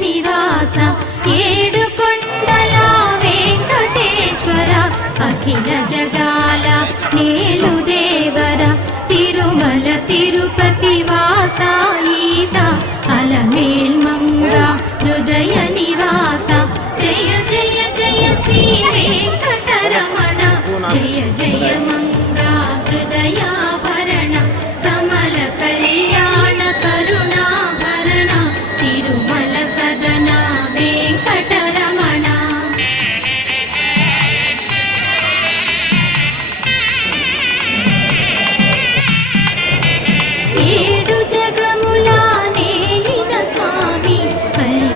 నివాస ఏడుకొండల వెంకటేశ్వర అఖిల జగాల నేలు దేవర తిరుమల తిరుపతి వాస ఈస అలమేల్ మంగ హృదయ నివాస జయ జయ జయ శ్రీ వెంకటరమణ జయ జయ మంగ